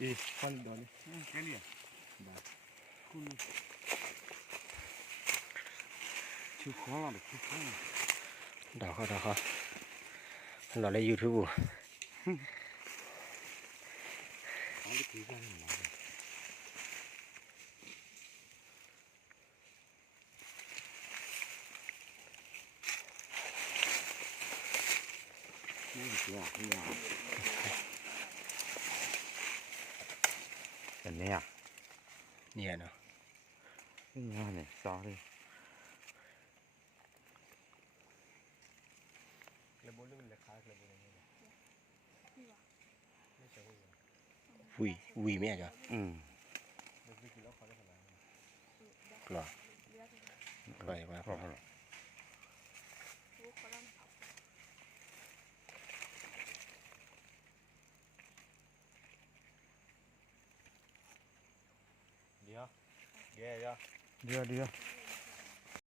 อีฟันดอนแค่นี้คุณชื่อข้อหรือชื่อข้อดอกเขาเราเล่นยูทูบเอาไปถือกันหน่อยนี่เสียนี่อันนี้อ่ะ เนี่ยเนาะ นี่งานเนี่ยซอเลยวีไม่อาจจะหรอไปมาพอหรอเดี๋ยว